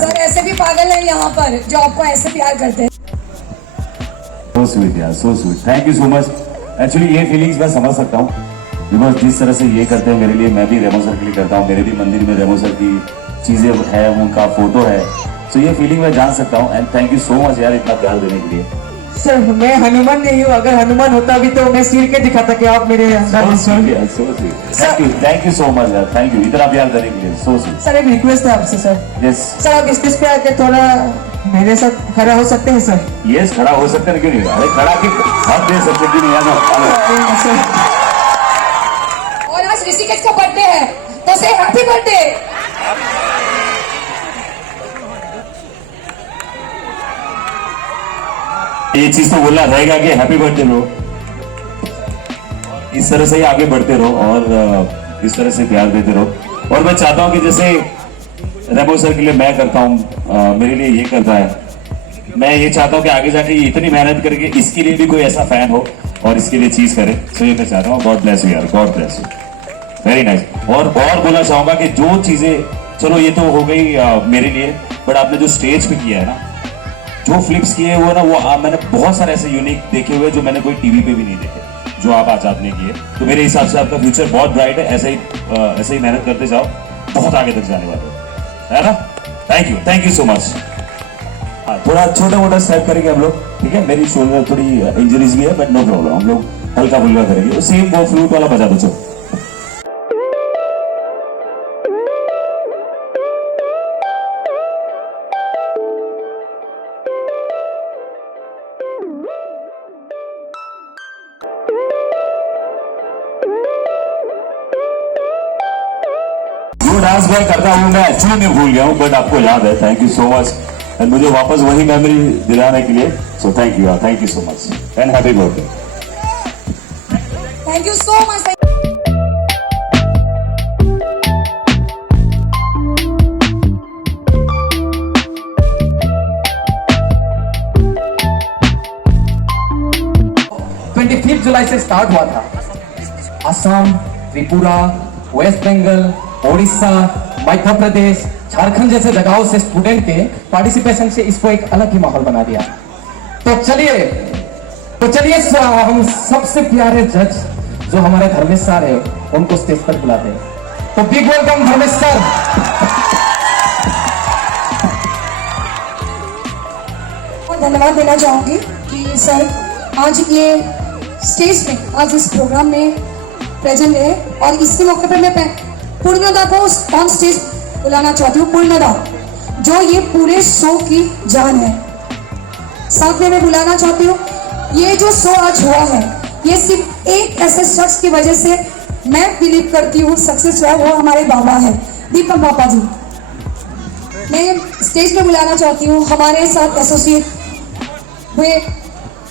Sir ऐसे भी पागल है यहाँ पर जो आपको ऐसे प्यार करते हैं। So sweet यार, so sweet. Thank you so much. Actually ये फीलिंग्स मैं समझ सकता हूँ, बिकॉज जिस तरह से ये करते हैं मेरे लिए, मैं भी रेमो सर के लिए करता हूँ। मेरे भी मंदिर में रेमो सर की चीजें है, उनका फोटो है। तो ये फीलिंग मैं जान सकता हूँ। And thank you so much यार इतना प्यार देने के लिए। सर मैं हनुमान नहीं हूँ, अगर हनुमान होता भी तो मैं सिर के दिखाता कि आप मेरे थैंक यू सो मच यार, थैंक यू इतना प्यार देने के लिए। So sweet. सर एक रिक्वेस्ट है आपसे सर। यस सर आप स्टेज पे आके थोड़ा मेरे साथ खड़ा हो सकते हैं सर? यस खड़ा हो सकते हैं, क्यों नहीं? अरे खड़ा के हाथ दे सकते क्यों नहीं? और आज ऋषिकेश का बर्थडे है, तो से हैप्पी बर्थडे। ये चीज तो बोलना रहेगा कि हैप्पी बर्थडे ब्रो। इस तरह से ही आगे बढ़ते रहो और इस तरह से प्यार देते रहो। और मैं चाहता हूं कि जैसे रेमो सर के लिए मैं करता हूं, मेरे लिए ये करता है, मैं ये चाहता हूं कि आगे जाके ये इतनी मेहनत करके इसके लिए भी कोई ऐसा फैन हो और इसके लिए चीज करे। सो ये मैं चाहता हूँ। गॉड ब्लेस यू यार, God bless you, very nice. और बोलना चाहूंगा कि जो चीजें, चलो ये तो हो गई मेरे लिए, बट आपने जो स्टेज पे किया है ना, जो फ्लिप्स किए हुए ना, वो मैंने बहुत सारे ऐसे यूनिक देखे हुए जो मैंने कोई टीवी पे भी नहीं देखे, जो आप आज आपने किए। तो मेरे हिसाब से आपका फ्यूचर बहुत ब्राइट है। ऐसे ही मेहनत करते जाओ, बहुत आगे तक जाने वाले हो, है ना? Thank you so much. थोड़ा छोटा मोटा स्टेप करेंगे हम लोग, ठीक है? मेरी शोल्डर थोड़ी इंजरीज भी है, बट नो प्रॉब्लम, हम लोग हल्का फुल्का करेंगे। सेम वो फ्लूट वाला बजा दो। चलो डांस मैं करता हूँ, मैं एक्चुअली नहीं भूल गया हूँ, बट आपको याद है। Thank you so much, and मुझे वापस वही मेमोरी दिलाने के लिए। So thank you so much, and happy birthday. Thank you so much. जुलाई से स्टार्ट हुआ था। असम, त्रिपुरा, वेस्ट बंगाल, ओडिशा, मध्य प्रदेश, झारखंड जैसे जगहों से स्टूडेंट के पार्टिसिपेशन से इसको एक अलग ही माहौल बना दिया। तो चलिए हम सबसे प्यारे जज जो हमारे धर्मेश सर है, उनको स्टेज पर बुलाते हैं। तो बिग वेलकम धर्मेश सर। धन्यवाद देना चाहूंगी कि सर आज ये स्टेज में, आज इस प्रोग्राम में प्रेजेंट है, और इसी मौके पर मैं पूर्णदा को ऑन स्टेज बुलाना चाहती हूँ। पूर्णदा जो ये पूरे शो की जान है। साथ में मैं बुलाना चाहती हूँ, ये जो शो आज हुआ है ये सिर्फ एक ऐसे शख्स की वजह से मैं बिलीव करती हूँ सक्सेस हुआ, वो हमारे बाबा है दीपक पापा जी। मैं स्टेज में बुलाना चाहती हूँ हमारे साथ एसोसिएट हुए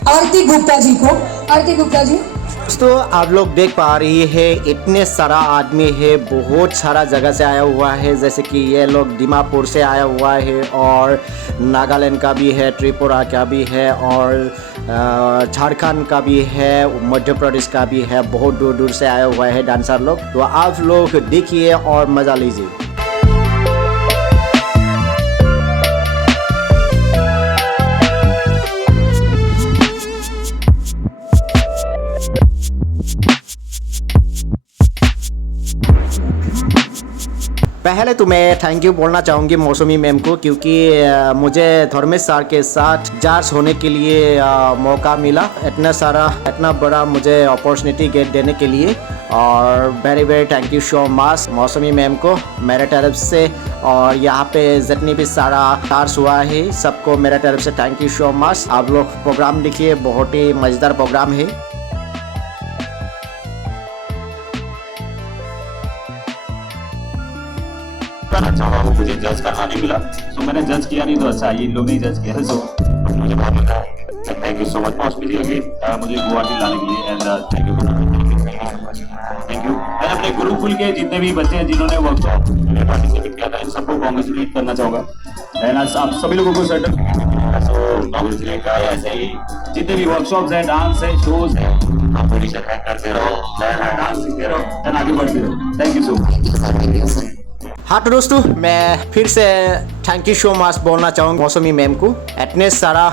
आरती गुप्ता जी को। आरती गुप्ता जी। दोस्तों आप लोग देख पा रही है इतने सारा आदमी है, बहुत सारा जगह से आया हुआ है, जैसे कि ये लोग दीमापुर से आया हुआ है और नागालैंड का भी है, त्रिपुरा का भी है और झारखंड का भी है, मध्य प्रदेश का भी है, बहुत दूर दूर से आया हुआ है डांसर लोग। तो आप लोग देखिए और मज़ा लीजिए। पहले तो मैं थैंक यू बोलना चाहूँगी मौसमी मैम को, क्योंकि मुझे धर्मेश सर के साथ जज होने के लिए मौका मिला, इतना बड़ा मुझे अपॉर्चुनिटी गेट देने के लिए। और very very thank you so much मौसमी मैम को मेरे तरफ से, और यहाँ पे जितनी भी सारा टार्स हुआ है सबको मेरे तरफ से थैंक यू सो मच। आप लोग प्रोग्राम देखिए, बहुत ही मज़ेदार प्रोग्राम है। अच्छा हुआ वो मुझे जज करना नहीं मिला, तो मैंने जज किया नहीं तो अच्छा ये लोग नहीं जज किया, तो मुझे बहुत मजा आया। थैंक यू सो मच मौसमी जी अगेन मुझे गुवाहाटी लाने के लिए, एंड थैंक यू। मैं अपने गुरुकुल के जितने भी बच्चे हैं जिन्होंने वर्कशॉप में पार्टिसिपेट किया था इन सबको कांग्रेचुलेट करना चाहूँगा, एंड आप सभी लोगों को सर्टन कांग्रेचुलेट का। ऐसे ही जितने भी वर्कशॉप्स हैं, डांस है, शोज है, कॉम्पिटिशन करते रहो, डांस सीखते रहो, एंड आगे बढ़ते रहो। Thank you so much. हाँ तो दोस्तों मैं फिर से थैंक यू सो मच बोलना चाहूँगा मौसमी मैम को इतने सारा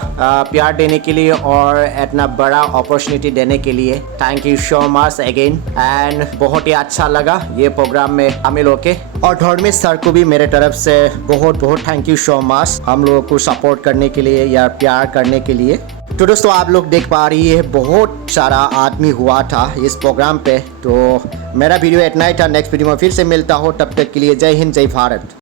प्यार देने के लिए और इतना बड़ा अपॉर्चुनिटी देने के लिए। Thank you so much again, and बहुत ही अच्छा लगा ये प्रोग्राम में शामिल होके। और धर्मेश सर को भी मेरे तरफ से बहुत बहुत थैंक यू सो मच हम लोगों को सपोर्ट करने के लिए या प्यार करने के लिए। तो दोस्तों आप लोग देख पा रही है बहुत सारा आदमी हुआ था इस प्रोग्राम पे। तो मेरा वीडियो इतना ही था, नेक्स्ट वीडियो में फिर से मिलता हो, तब तक के लिए जय हिंद जय भारत।